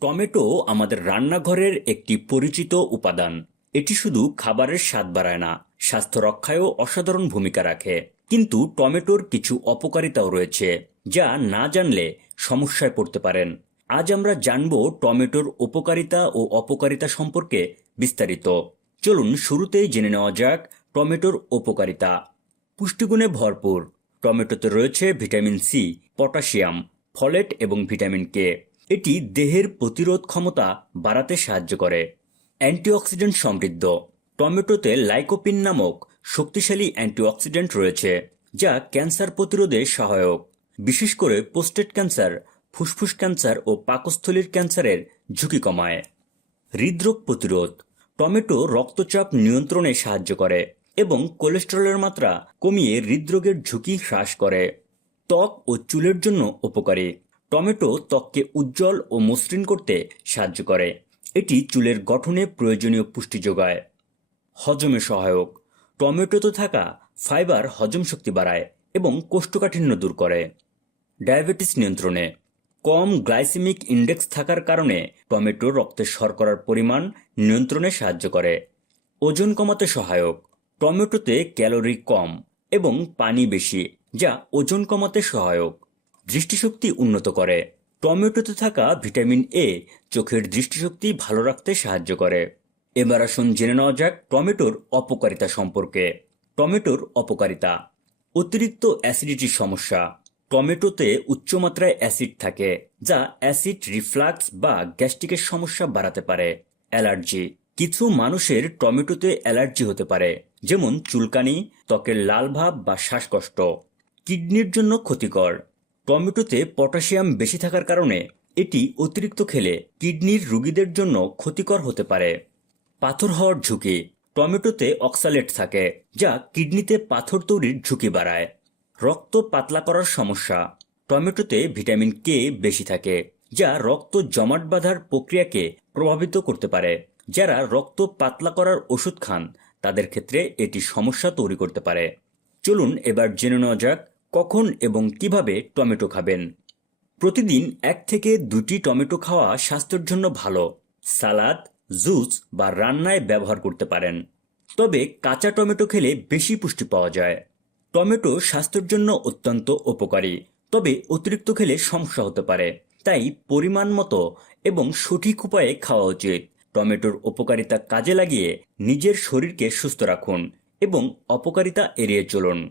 Tomato আমাদের রান্নাঘরের একটি পরিচিত উপাদান। এটি শুধু খাবারের স্বাদ বাড়ায় না, স্বাস্থ্য রক্ষায়ও অসাধারণ ভূমিকা রাখে। কিন্তু টমেটোর কিছু অপকারিতাও রয়েছে, যা না জানলে সমস্যায় পড়তে পারেন। আজ আমরা জানব টমেটোর উপকারিতা ও অপকারিতা সম্পর্কে বিস্তারিত। চলুন শুরুতেই জেনে নেওয়া যাক টমেটোর উপকারিতা। পুষ্টিগুণে ভরপুর। টমেটোতে রয়েছে ভিটামিন সি, পটাশিয়াম, ফলেট এবং ভিটামিন কে। এটি দেহের প্রতিরোধ ক্ষমতা বাড়াতে সাহায্য করে। অ্যান্টিঅক্সিডেন্ট সমৃদ্ধ। টমেটোতে লাইকোপিন নামক শক্তিশালী অ্যান্টিঅক্সিডেন্ট রয়েছে, যা ক্যান্সার প্রতিরোধে সহায়ক। বিশেষ করে পোস্টেট ক্যান্সার, ফুসফুস ক্যান্সার ও পাকস্থলীর ক্যান্সারের ঝুঁকি কমায়। হৃদরোগ প্রতিরোধ। টমেটো রক্তচাপ নিয়ন্ত্রণে সাহায্য করে এবং কোলেস্টেরলের মাত্রা কমিয়ে হৃদরোগের ঝুঁকি হ্রাস করে। ত্বক ও চুলের জন্য উপকারী। টমেটো ত্বককে উজ্জ্বল ও মসৃণ করতে সাহায্য করে। এটি চুলের গঠনে প্রয়োজনীয় পুষ্টি যোগায়। হজমে সহায়ক। টমেটোতে থাকা ফাইবার হজম শক্তি বাড়ায় এবং কোষ্ঠকাঠিন্য দূর করে। ডায়াবেটিস নিয়ন্ত্রণে। কম গ্লাইসেমিক ইন্ডেক্স থাকার কারণে টমেটো রক্তে শর্করার পরিমাণ নিয়ন্ত্রণে সাহায্য করে। ওজন কমাতে সহায়ক। টমেটোতে ক্যালোরি কম এবং পানি বেশি, যা ওজন কমাতে সহায়ক। দৃষ্টিশক্তি উন্নত করে। টমেটোতে থাকা ভিটামিন এ চোখের দৃষ্টিশক্তি ভালো রাখতে সাহায্য করে। এবার আসুন জেনে নেওয়া যাক টমেটোর অপকারিতা সম্পর্কে। টমেটোর অপকারিতা। অতিরিক্ত অ্যাসিডিটির সমস্যা। টমেটোতে উচ্চমাত্রায় অ্যাসিড থাকে, যা অ্যাসিড রিফ্লাক্স বা গ্যাস্ট্রিকের সমস্যা বাড়াতে পারে। অ্যালার্জি। কিছু মানুষের টমেটোতে অ্যালার্জি হতে পারে, যেমন চুলকানি, ত্বকের লাল ভাব বা শ্বাসকষ্ট। কিডনির জন্য ক্ষতিকর। টমেটোতে পটাশিয়াম বেশি থাকার কারণে এটি অতিরিক্ত খেলে কিডনির রোগীদের জন্য ক্ষতিকর হতে পারে। পাথর হওয়ার ঝুঁকি টমেটোতে অক্সালেট থাকে, যা কিডনিতে পাথর তৈরির ঝুঁকি বাড়ায়। রক্ত পাতলা করার সমস্যা টমেটোতে ভিটামিন কে বেশি থাকে, যা রক্ত জমাট বাঁধার প্রক্রিয়াকে প্রভাবিত করতে পারে। যারা রক্ত পাতলা করার ওষুধ খান, তাদের ক্ষেত্রে এটি সমস্যা তৈরি করতে পারে। চলুন এবার জেনে নেওয়া যাক কখন এবং কীভাবে টমেটো খাবেন? প্রতিদিন এক থেকে দুটি টমেটো খাওয়া স্বাস্থ্যের জন্য ভালো। সালাদ, জুস বা রান্নায় ব্যবহার করতে পারেন। তবে কাঁচা টমেটো খেলে বেশি পুষ্টি পাওয়া যায়। টমেটো স্বাস্থ্যের জন্য অত্যন্ত উপকারী, তবে অতিরিক্ত খেলে সমস্যা হতে পারে। তাই পরিমাণ মতো এবং সঠিক উপায়ে খাওয়া উচিত। টমেটোর উপকারিতা কাজে লাগিয়ে নিজের শরীরকে সুস্থ রাখুন এবং অপকারিতা এড়িয়ে চলুন।